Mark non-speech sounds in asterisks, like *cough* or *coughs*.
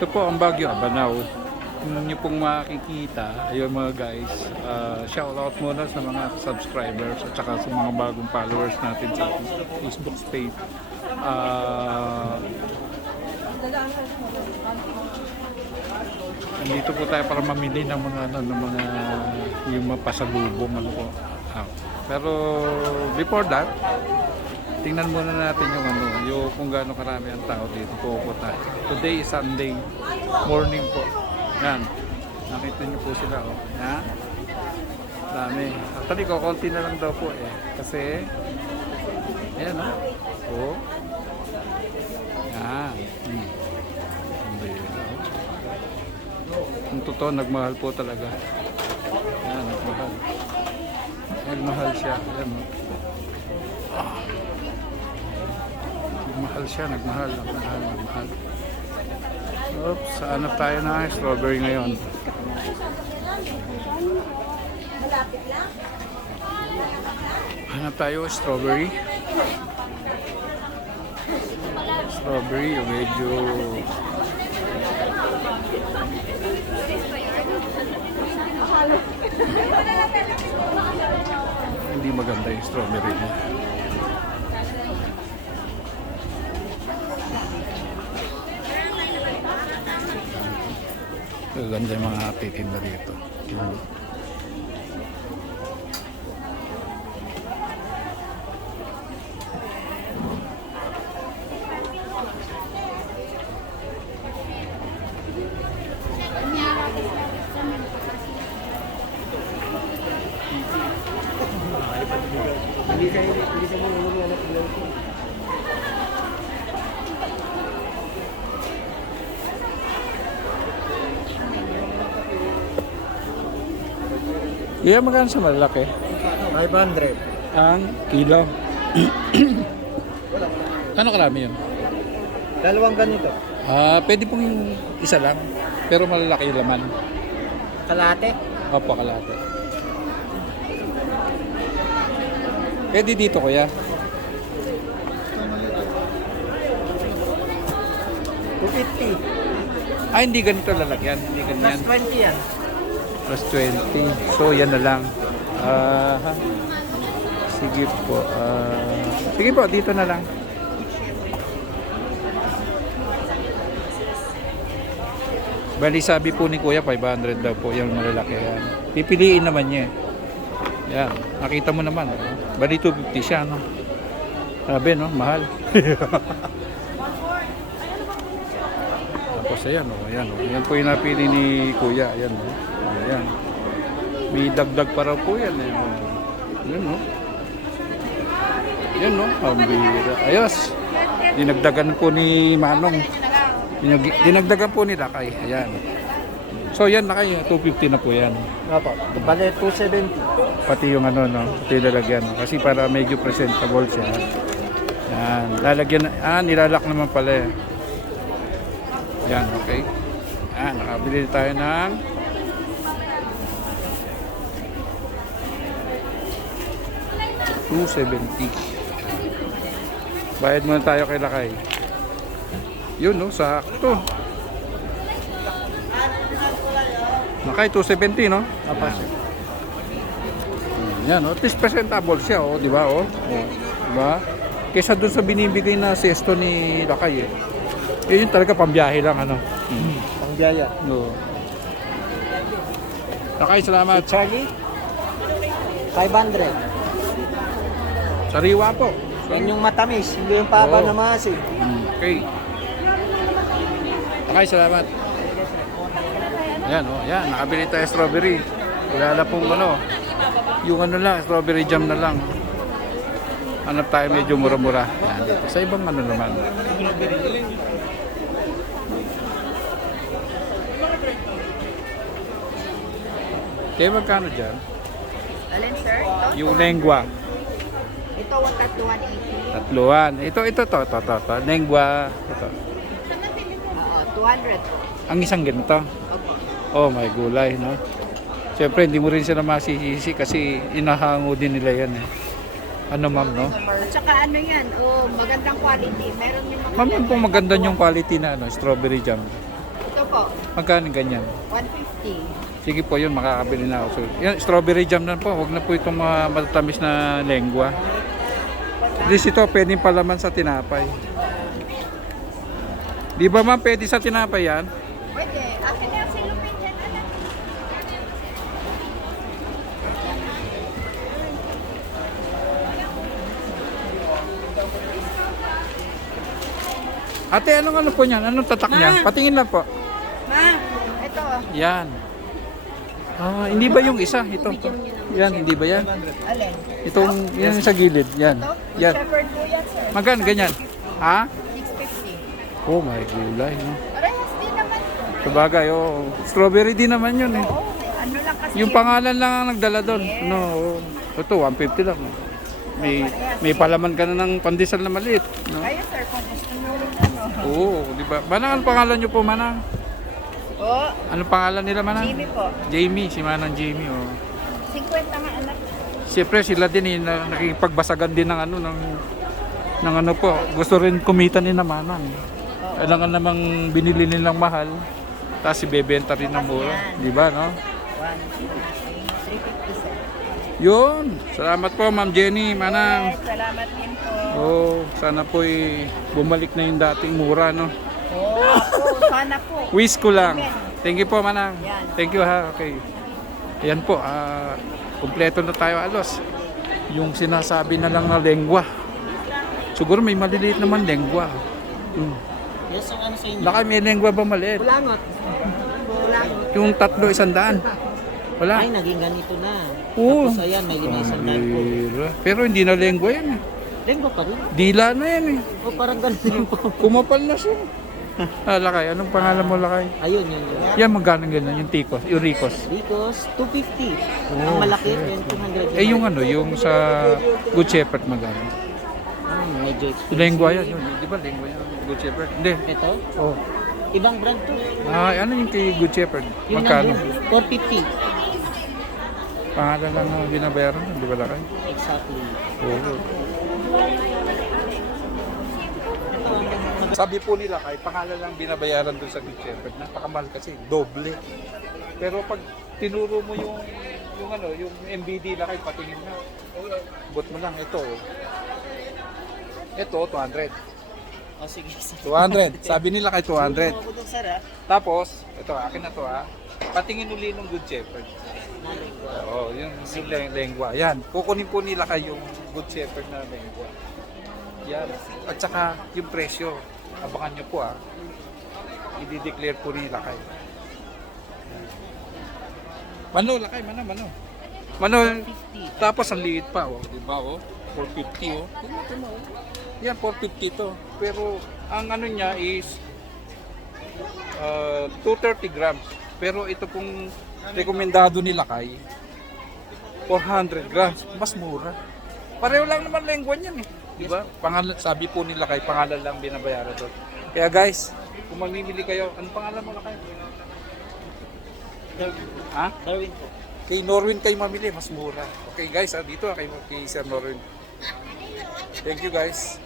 Ito po ang Baguio Abanao. Kung nyo pong makikita, ayun mga guys, uh, shout out muna sa mga subscribers at saka sa mga bagong followers natin sa Facebook page. Ah, Nandito po tayo para mamili ng mga ano, ng mga yung mga pasalubong ano po. Ah, pero before that, tingnan muna natin yung ano, yung kung gaano karami ang tao dito pupunta. Today is Sunday morning po. Yan. Nakita niyo po sila oh. Yan. Dami. Actually, ko konti na lang daw po eh. Kasi Ayan oh. Oh. Yan. Hmm. Ang totoo, nagmahal po talaga. Yan, nagmahal. Nagmahal siya. Ayan, oh. Ah. Nagmahal siya, nagmahal, nagmahal, nagmahal. Oops, na tayo na strawberry ngayon? Hanap tayo strawberry. Strawberry, medyo hindi maganda yung strawberry niya. Maganda yung mga titinda dito. Yung Hindi sa hindi sa mga mga Yeah, magkano sa malaki? 500. Ang kilo. *coughs* ano karami yun? Dalawang ganito. Ah, pwede pong yung isa lang. Pero malalaki yung laman. Kalate. Opo, kalate. Pwede dito kuya. 250. Ah, hindi ganito lalagyan. Hindi Plus ganyan. 20 yan. Plus 20. So, yan na lang. Ah, sige po. Ah, sige po, dito na lang. Bali, sabi po ni Kuya, 500 daw po yung malalaki yan. Pipiliin naman niya. eh. Yan, nakita mo naman. oh. Bali, 250 siya, no? Sabi, no? Mahal. *laughs* Tapos, ayan, oh, ayan, oh. Yan po yung napili ni Kuya. Ayan, oh. Ayan. May dagdag pa raw po yan, eh. Ayan, no? Yan, no? Ang bira. Ayos. Dinagdagan po ni Manong. Dinag- dinagdagan po ni Lakay. Ayan. So, yan, Lakay. 250 na po yan. Opo. Bale 270. Pati yung ano, no? Pati lalagyan. no? Kasi para medyo presentable siya. Yan. Lalagyan, ah, nilalak naman pala eh. Yan, okay. Yan, nakabili tayo ng two seventy. Bayad muna tayo kay Lakay. Yun, no? Sakto. Lakay, 270, no? Opo. Yan. Yan, oh. at least presentable siya, oh, di ba? Oh. oh. Di ba? Kaysa dun sa binibigay na sesto ni Lakay, eh. Yun yung talaga pambiyahe lang, ano. Ang biyaya. No. Lakay, salamat. Charlie? 500. Sariwa po. Yan yung matamis. Hindi yung papa Oo. na maasim. Mm, Okay. Lakay, salamat. Yan, oh, yan. Nakabili tayo strawberry. Wala na pong ano. Yung ano lang, strawberry jam na lang. Hanap tayo medyo mura-mura. Yan. Sa ibang ano naman. Kaya magkano dyan? Alin, sir? Yung lengua. Ito, 1 180. Tatluan. Ito, ito, to, to, to, to. Lengua. Ito. Oo, 200 po. Ang isang ganito. Opo. Oh, may gulay, no? Siyempre, hindi mo rin sila masisisi kasi inahango din nila yan, eh. Ano, ma'am, no? At saka ano yan, oh, magandang quality. Meron yung mga... Ma'am, yan pong maganda yung quality na ano, strawberry jam. Ito po. Magkano ganyan? 150. Sige po yun, makakabili na ako. So, yan, strawberry jam na po. Huwag na po itong mga matatamis na lengwa. At least ito, pwedeng palaman sa tinapay. Di ba ma'am, pwede sa tinapay yan? Pwede. Akin na yung silupin dyan. anak. Ate, anong ano po niyan? Anong tatak niya? Patingin lang po. Ma, ito. Yan. Ah, hindi ba yung isa? Ito. Yan, hindi ba yan? Alin? Itong, yan sa gilid. Yan. Ito? Yan. Shepherd po yan, sir. Magkano ganyan? Ha? 650. Oh my gulay. No? Parehas din naman. Sabagay, oh. Strawberry din naman yun eh. Oo, ano lang kasi. Yung pangalan lang ang nagdala doon. No, ito 150 lang. May may palaman ka na ng pandesal na maliit, no? Kaya sir, kung gusto nyo rin ano. Oo, di ba? Manang ano pangalan niyo po, Manang? Oo, Ano pangalan nila, Manang? Jimmy po. Jamie, si Manang Jamie, oh. 50 nga anak. Siyempre sila din eh, na, nakikipagbasagan din ng ano ng ng ano po. Gusto rin kumita ni na Manang. Kailangan namang binili nilang mahal. Tapos ibebenta rin ng mura, di ba, no? 1, 2, 3, 350 sir. Yun. Salamat po, Ma'am Jenny, Manang. Yes, salamat din po. Oh, sana po bumalik na yung dating mura, no? Sana po. Wish ko lang. Thank you po, Manang. Thank you ha. Okay. Ayan po, ah, kumpleto na tayo alos. Yung sinasabi na lang na lengwa. Siguro may maliliit naman lengwa. Hmm. Yes, ang ano sa inyo? Baka may lengwa ba maliit? Bulangot. Yung tatlo, isang daan. Wala. Ay, naging ganito na. Oo. Tapos ayan, may lima isang daan po. Pambira. Pero hindi na lengwa yan. eh. Lenggo pa rin. Dila na yan eh. O parang ganito po. Kumapal na siya. Ah, Lakay, anong pangalan mo, Lakay? Ayun, yun yun. Yan, magkano ganun, yung tikos, yung ricos. Because 250. Oh, ang malaki, okay. 200. Eh, yung ano, yung sa Good Shepherd magkano? Ah, medyo expensive. Lengua yan, yun. Di ba lengua yan? Good Shepherd? Hindi. Ito, Oh. ibang brand to. Ah, ano yung kay Good Shepherd? Yung Magkano? nandun, 450. Pangalan lang ang binabayaran, di ba Lakay? Exactly. Oo. Sabi po nila kay pangalan lang binabayaran doon sa Good Shepherd. Napakamahal kasi, doble. Pero pag tinuro mo yung yung ano, yung MBD na kay patingin na. Bot mo lang ito. oh. Ito 200. O sige, sige. 200. Sabi nila kay 200. Ako dun, sir, ah. Tapos, ito akin na to ha. Patingin uli ng Good Shepherd. Oo, oh, yung yung lengwa. Yan, kukunin po nila kayo yung Good Shepherd na lengwa. Yan. At saka yung presyo. Abangan nyo po ah. I-declare po nila kayo. Mano, lakay, mano, mano. Mano, tapos ang liit pa, oh. Di ba, oh? 450, oh. Yan, 450 to. Pero, ang ano niya is uh, 230 grams. Pero ito pong rekomendado nila kay 400 grams. Mas mura. Pareho lang naman lengguan yan eh. Di ba? Pangalan, sabi po nila kay pangalan lang binabayaran doon. Kaya guys, kung mamimili kayo, ano pangalan mo na kayo? Ha? Darwin po. Kay Norwin kayo mamili, mas mura. Okay guys, ah, dito ah, kay, kay Sir Norwin. Thank you guys.